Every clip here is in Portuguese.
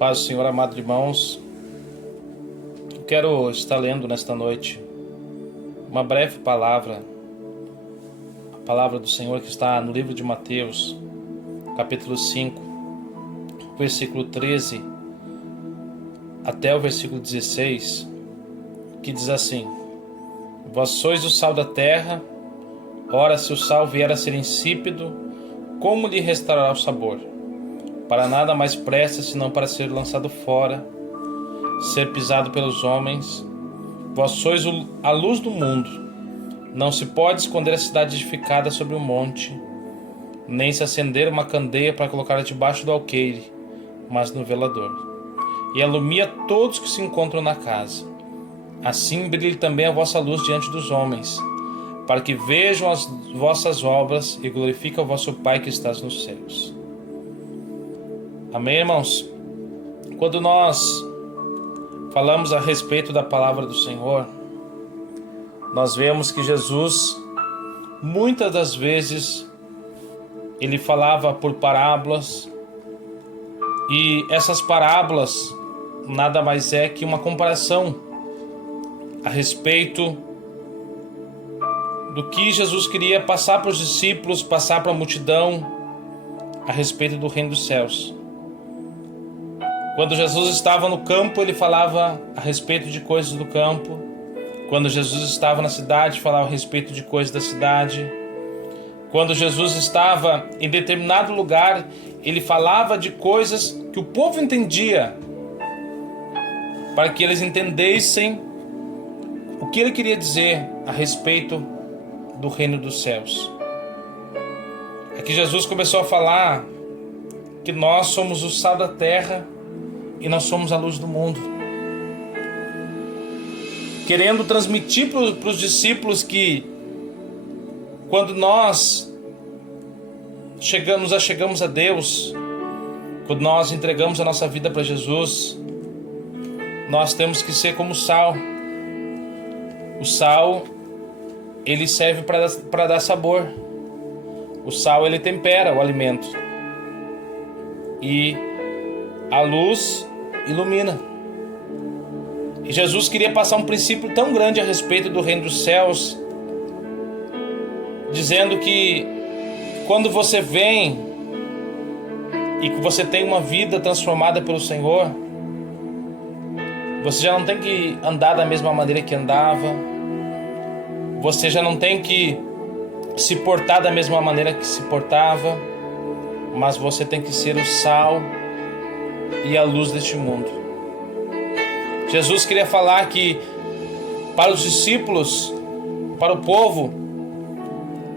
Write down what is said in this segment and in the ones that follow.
Paz do Senhor, amado irmãos. Eu quero estar lendo nesta noite uma breve palavra, a palavra do Senhor que está no livro de Mateus, capítulo 5, versículo 13 até o versículo 16, que diz assim: Vós sois o sal da terra, ora se o sal vier a ser insípido, como lhe restará o sabor? Para nada mais presta senão para ser lançado fora, ser pisado pelos homens. Vós sois a luz do mundo. Não se pode esconder a cidade edificada sobre um monte, nem se acender uma candeia para colocá-la debaixo do alqueire, mas no velador, e alumia todos que se encontram na casa. Assim brilhe também a vossa luz diante dos homens, para que vejam as vossas obras e glorifiquem o vosso Pai que estás nos céus. Amém, irmãos? Quando nós falamos a respeito da palavra do Senhor, nós vemos que Jesus, muitas das vezes, ele falava por parábolas, e essas parábolas nada mais é que uma comparação a respeito do que Jesus queria passar para os discípulos, passar para a multidão a respeito do reino dos céus. Quando Jesus estava no campo, ele falava a respeito de coisas do campo. Quando Jesus estava na cidade, falava a respeito de coisas da cidade. Quando Jesus estava em determinado lugar, ele falava de coisas que o povo entendia, para que eles entendessem o que ele queria dizer a respeito do reino dos céus. Aqui Jesus começou a falar que nós somos o sal da terra e nós somos a luz do mundo, querendo transmitir para os discípulos que quando nós nos achegamos a Deus, quando nós entregamos a nossa vida para Jesus, nós temos que ser como sal. O sal, ele serve para dar sabor. O sal, ele tempera o alimento. E a luz ilumina. E Jesus queria passar um princípio tão grande a respeito do reino dos céus, dizendo que quando você vem e que você tem uma vida transformada pelo Senhor, você já não tem que andar da mesma maneira que andava, você já não tem que se portar da mesma maneira que se portava, mas você tem que ser o sal e a luz deste mundo. Jesus queria falar que para os discípulos, para o povo,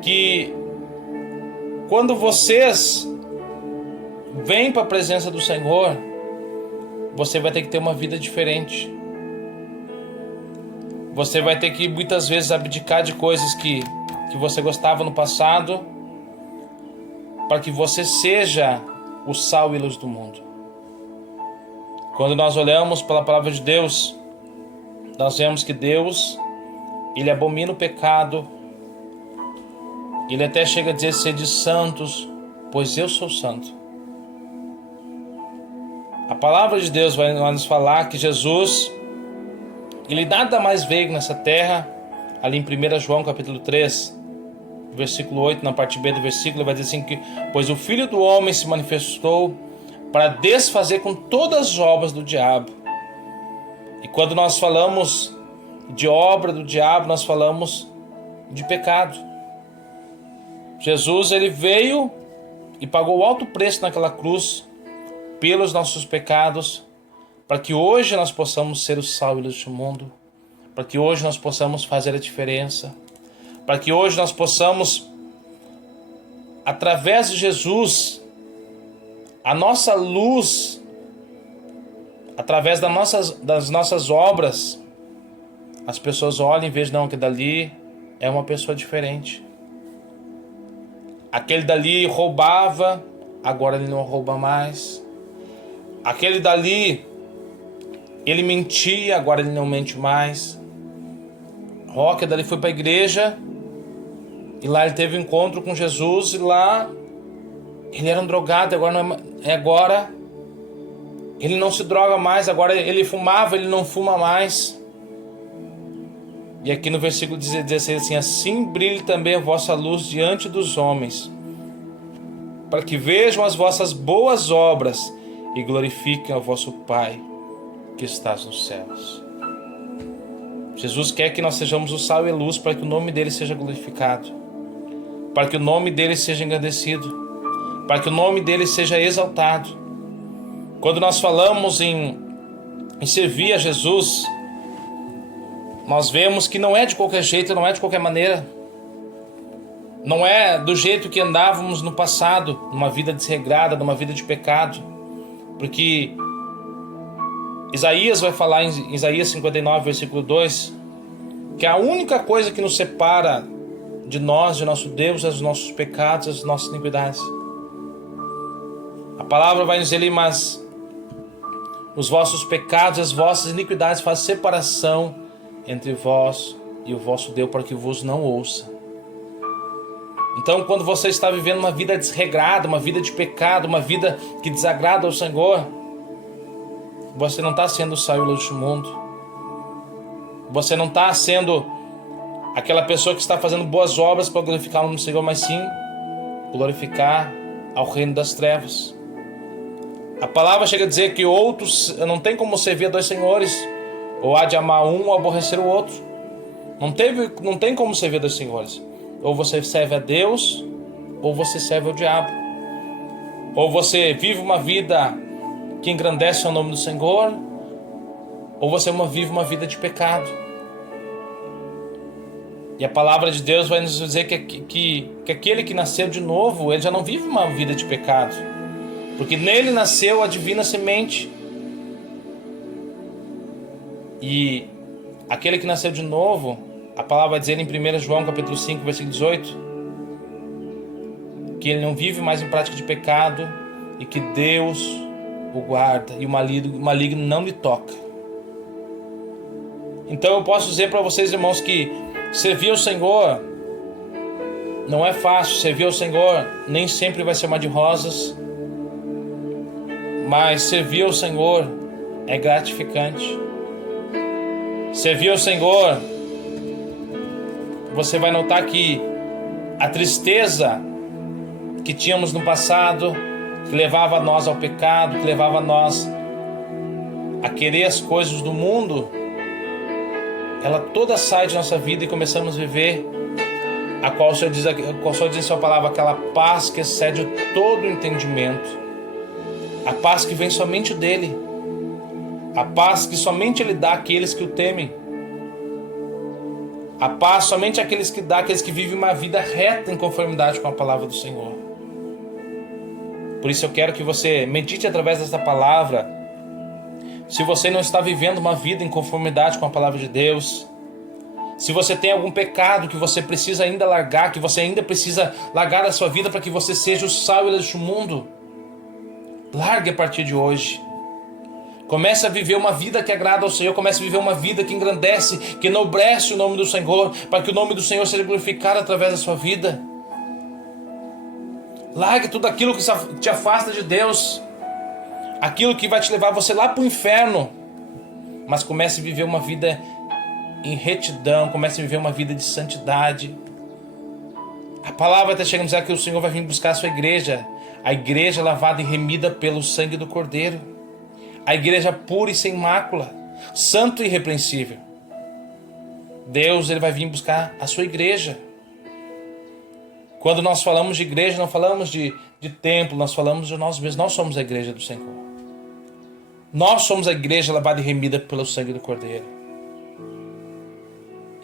que quando vocês vêm para a presença do Senhor, você vai ter que ter uma vida diferente. Você vai ter que muitas vezes abdicar de coisas que você gostava no passado, para que você seja o sal e luz do mundo. Quando nós olhamos pela palavra de Deus, nós vemos que Deus, ele abomina o pecado. Ele até chega a dizer: sede santos, pois eu sou santo. A palavra de Deus vai nos falar que Jesus, ele nada mais veio nessa terra, ali em 1 João capítulo 3, versículo 8, na parte B do versículo, vai dizer assim que: pois o Filho do Homem se manifestou para desfazer com todas as obras do diabo. E quando nós falamos de obra do diabo, nós falamos de pecado. Jesus, ele veio e pagou alto preço naquela cruz pelos nossos pecados, para que hoje nós possamos ser o sal e luz do mundo, para que hoje nós possamos fazer a diferença, para que hoje nós possamos, através de Jesus, a nossa luz, através das nossas obras, as pessoas olhem e vejam: não, que dali é uma pessoa diferente. Aquele dali roubava, agora ele não rouba mais. Aquele dali, ele mentia, agora ele não mente mais. Aquele dali foi para a igreja, e lá ele teve um encontro com Jesus, e lá ele era um drogado, agora Ele não se droga mais, agora ele fumava, ele não fuma mais. E aqui no versículo 16 assim: assim brilhe também a vossa luz diante dos homens, para que vejam as vossas boas obras e glorifiquem ao vosso Pai que estás nos céus. Jesus quer que nós sejamos o sal e a luz para que o nome dele seja glorificado, para que o nome dele seja engrandecido, para que o nome dele seja exaltado. Quando nós falamos em servir a Jesus, nós vemos que não é de qualquer jeito, não é de qualquer maneira. Não é do jeito que andávamos no passado, numa vida desregrada, numa vida de pecado. Porque Isaías vai falar em Isaías 59, versículo 2, que a única coisa que nos separa de nós, de nosso Deus, é os nossos pecados, as nossas iniquidades. A palavra vai dizer ali: mas os vossos pecados, as vossas iniquidades fazem separação entre vós e o vosso Deus, para que vos não ouça. Então, quando você está vivendo uma vida desregrada, uma vida de pecado, uma vida que desagrada ao Senhor, você não está sendo o sal e a luz do mundo. Você não está sendo aquela pessoa que está fazendo boas obras para glorificar o nome do Senhor, mas sim glorificar ao reino das trevas. A palavra chega a dizer que outros não tem como servir a dois senhores, ou há de amar um ou aborrecer o outro. Não tem como servir a dois senhores. Ou você serve a Deus, ou você serve ao diabo. Ou você vive uma vida que engrandece o nome do Senhor, ou você vive uma vida de pecado. E a palavra de Deus vai nos dizer que aquele que nasceu de novo, ele já não vive uma vida de pecado, porque nele nasceu a divina semente. E aquele que nasceu de novo, a palavra vai dizer em 1 João capítulo 5, versículo 18, que ele não vive mais em prática de pecado e que Deus o guarda e o maligno não lhe toca. Então eu posso dizer para vocês, irmãos, que servir ao Senhor não é fácil. Servir ao Senhor nem sempre vai ser mar de rosas, mas servir ao Senhor é gratificante. Servir ao Senhor, você vai notar que a tristeza que tínhamos no passado, que levava nós ao pecado, que levava nós a querer as coisas do mundo, ela toda sai de nossa vida e começamos a viver a qual o Senhor diz em sua palavra, aquela paz que excede todo o entendimento, a paz que vem somente dele, a paz que somente ele dá àqueles que o temem, a paz somente àqueles que dá àqueles que vivem uma vida reta em conformidade com a palavra do Senhor. Por isso eu quero que você medite através desta palavra. Se você não está vivendo uma vida em conformidade com a palavra de Deus, se você tem algum pecado que você precisa ainda largar, que você ainda precisa largar da sua vida para que você seja o sal e a luz do mundo, largue a partir de hoje. Comece a viver uma vida que agrada ao Senhor. Comece a viver uma vida que engrandece, que enobrece o nome do Senhor, para que o nome do Senhor seja glorificado através da sua vida. Largue tudo aquilo que te afasta de Deus, aquilo que vai te levar você lá para o inferno. Mas comece a viver uma vida em retidão, comece a viver uma vida de santidade. A palavra até chega a dizer que o Senhor vai vir buscar a sua igreja, a igreja lavada e remida pelo sangue do Cordeiro, a igreja pura e sem mácula, santo e irrepreensível. Deus, ele vai vir buscar a sua igreja. Quando nós falamos de igreja, não falamos de templo, nós falamos de nós mesmos. Nós somos a igreja do Senhor. Nós somos a igreja lavada e remida pelo sangue do Cordeiro.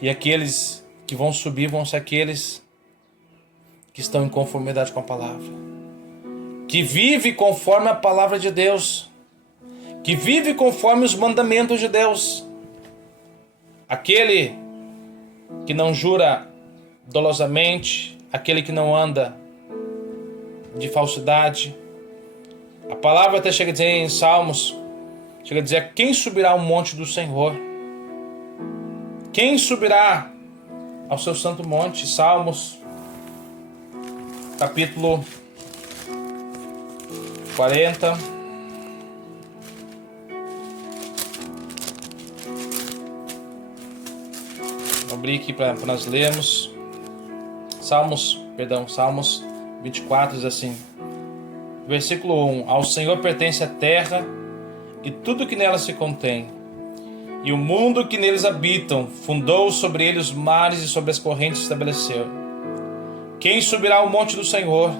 E aqueles que vão subir vão ser aqueles que estão em conformidade com a palavra, que vive conforme a palavra de Deus, que vive conforme os mandamentos de Deus. Aquele que não jura dolosamente, aquele que não anda de falsidade. A palavra até chega a dizer em Salmos, chega a dizer: quem subirá ao monte do Senhor? Quem subirá ao seu santo monte? Salmos capítulo 40, abrir aqui para nós lermos. Salmos 24 diz assim, versículo 1: Ao Senhor pertence a terra e tudo que nela se contém, e o mundo que neles habitam. Fundou sobre ele os mares e sobre as correntes estabeleceu. Quem subirá ao monte do Senhor?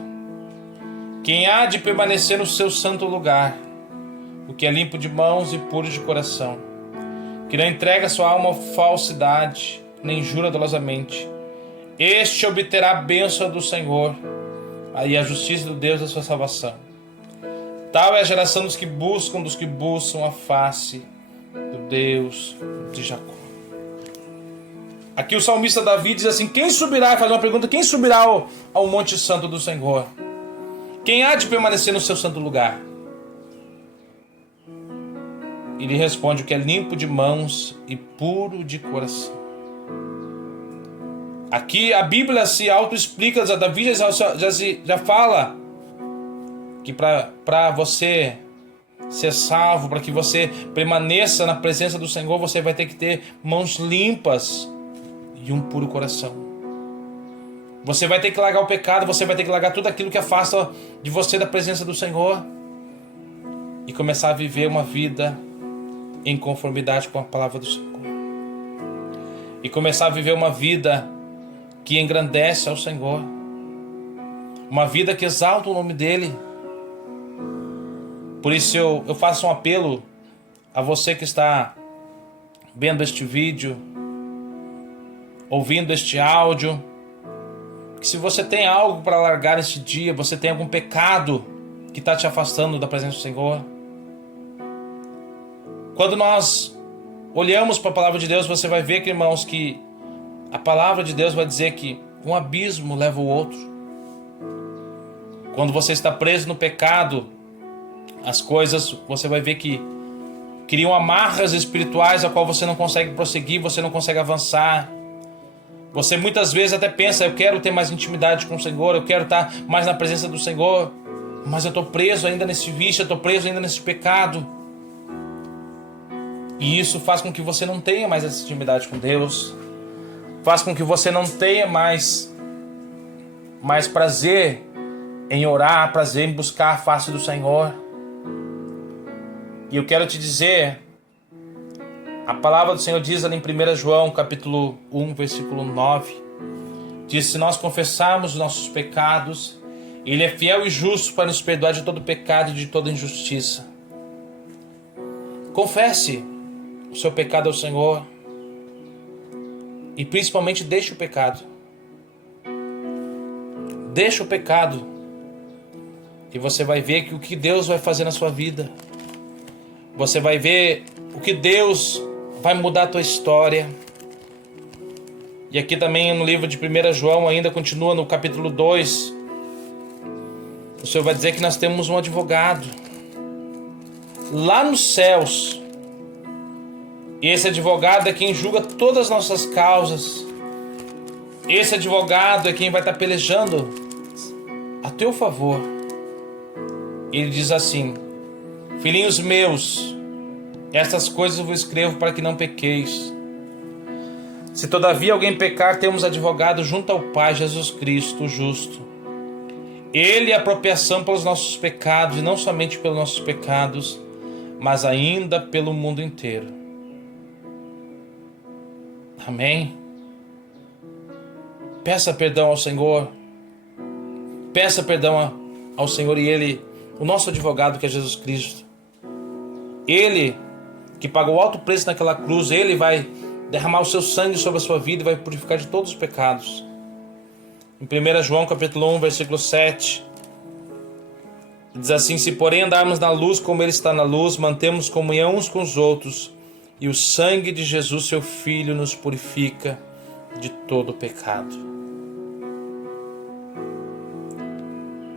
Quem há de permanecer no seu santo lugar? O que é limpo de mãos e puro de coração, que não entrega sua alma à falsidade, nem jura dolosamente. Este obterá a bênção do Senhor e a justiça do Deus da sua salvação. Tal é a geração dos que buscam a face do Deus de Jacó. Aqui o salmista Davi diz assim: quem subirá, faz uma pergunta, quem subirá ao monte santo do Senhor? Quem há de permanecer no seu santo lugar? Ele responde: o que é limpo de mãos e puro de coração. Aqui a Bíblia se auto-explica, Davi já fala que para você ser salvo, para que você permaneça na presença do Senhor, você vai ter que ter mãos limpas e um puro coração. Você vai ter que largar o pecado, você vai ter que largar tudo aquilo que afasta de você da presença do Senhor e começar a viver uma vida em conformidade com a palavra do Senhor. E começar a viver uma vida que engrandece ao Senhor. Uma vida que exalta o nome dEle. Por isso eu faço um apelo a você que está vendo este vídeo, ouvindo este áudio, que se você tem algo para largar neste dia, você tem algum pecado que está te afastando da presença do Senhor. Quando nós olhamos para a palavra de Deus, você vai ver, que, irmãos, que a palavra de Deus vai dizer que um abismo leva o outro. Quando você está preso no pecado, as coisas, você vai ver que criam amarras espirituais a qual você não consegue prosseguir, você não consegue avançar. Você muitas vezes até pensa: eu quero ter mais intimidade com o Senhor, eu quero estar mais na presença do Senhor, mas eu estou preso ainda nesse vício, eu estou preso ainda nesse pecado. E isso faz com que você não tenha mais essa intimidade com Deus, faz com que você não tenha mais prazer em orar, prazer em buscar a face do Senhor. E eu quero te dizer, a palavra do Senhor diz ali em 1 João capítulo 1, versículo 9, diz: se nós confessarmos os nossos pecados, Ele é fiel e justo para nos perdoar de todo pecado e de toda injustiça. Confesse o seu pecado ao Senhor e principalmente deixe o pecado. Deixa o pecado e você vai ver que o que Deus vai fazer na sua vida. Você vai ver o que Deus vai mudar a tua história. E aqui também no livro de 1 João, ainda continua no capítulo 2, o Senhor vai dizer que nós temos um advogado lá nos céus. E esse advogado é quem julga todas as nossas causas. Esse advogado é quem vai estar pelejando a teu favor. Ele diz assim: filhinhos meus, estas coisas eu vos escrevo para que não pequeis. Se todavia alguém pecar, temos advogado junto ao Pai, Jesus Cristo, o justo. Ele é a propiciação pelos nossos pecados, e não somente pelos nossos pecados, mas ainda pelo mundo inteiro. Amém? Peça perdão ao Senhor. Peça perdão ao Senhor e Ele, o nosso advogado, que é Jesus Cristo. Ele que pagou alto preço naquela cruz, Ele vai derramar o seu sangue sobre a sua vida e vai purificar de todos os pecados. Em 1 João capítulo 1, versículo 7, diz assim: se porém andarmos na luz como Ele está na luz, mantemos comunhão uns com os outros, e o sangue de Jesus, seu Filho, nos purifica de todo pecado.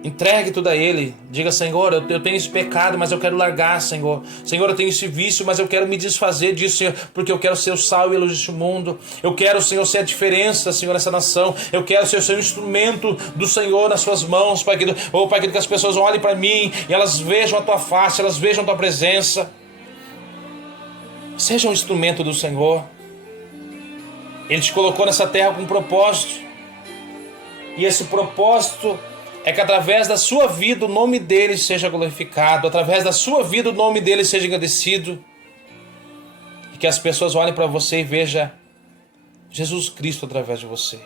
Entregue tudo a Ele. Diga: Senhor, eu tenho esse pecado, mas eu quero largar, Senhor. Senhor, eu tenho esse vício, mas eu quero me desfazer disso, Senhor, porque eu quero ser o sal e a luz deste mundo. Eu quero, Senhor, ser a diferença, Senhor, nessa nação. Eu quero ser um instrumento do Senhor nas suas mãos, Pai querido. Oh, Pai querido, que as pessoas olhem para mim e elas vejam a Tua face, elas vejam a Tua presença. Seja um instrumento do Senhor. Ele te colocou nessa terra com um propósito. E esse propósito é que através da sua vida o nome dele seja glorificado. Através da sua vida o nome dele seja agradecido. E que as pessoas olhem para você e vejam Jesus Cristo através de você.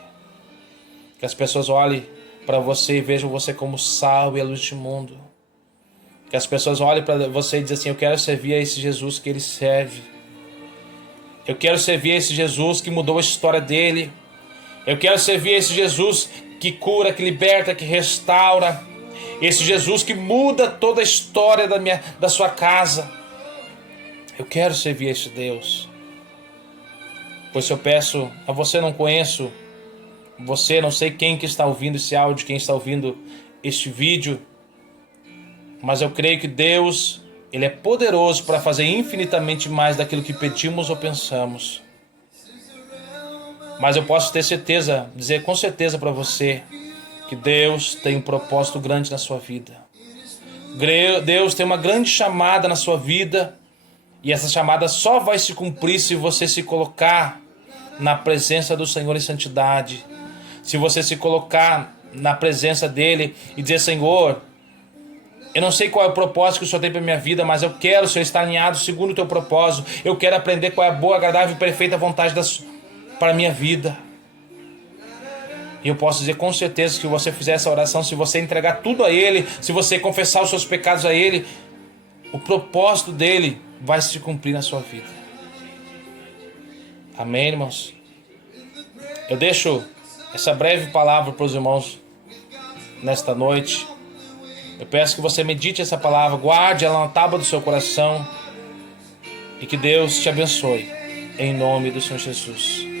Que as pessoas olhem para você e vejam você como sal e a luz do mundo. Que as pessoas olhem para você e dizem assim: eu quero servir a esse Jesus que ele serve. Eu quero servir a esse Jesus que mudou a história dele. Eu quero servir a esse Jesus que cura, que liberta, que restaura. Esse Jesus que muda toda a história da sua casa. Eu quero servir a esse Deus. Pois se eu peço a você, não conheço você, não sei quem que está ouvindo esse áudio, quem está ouvindo este vídeo, mas eu creio que Deus, ele é poderoso para fazer infinitamente mais daquilo que pedimos ou pensamos. Mas eu posso ter certeza, dizer com certeza para você, que Deus tem um propósito grande na sua vida. Deus tem uma grande chamada na sua vida, e essa chamada só vai se cumprir se você se colocar na presença do Senhor em santidade. Se você se colocar na presença dele e dizer: Senhor, eu não sei qual é o propósito que o Senhor tem para a minha vida, mas eu quero, Senhor, estar alinhado segundo o teu propósito. Eu quero aprender qual é a boa, agradável e perfeita vontade para a minha vida. E eu posso dizer com certeza que se você fizer essa oração, se você entregar tudo a ele, se você confessar os seus pecados a ele, o propósito dele vai se cumprir na sua vida. Amém, irmãos? Eu deixo essa breve palavra para os irmãos nesta noite. Eu peço que você medite essa palavra, guarde ela na tábua do seu coração e que Deus te abençoe, em nome do Senhor Jesus.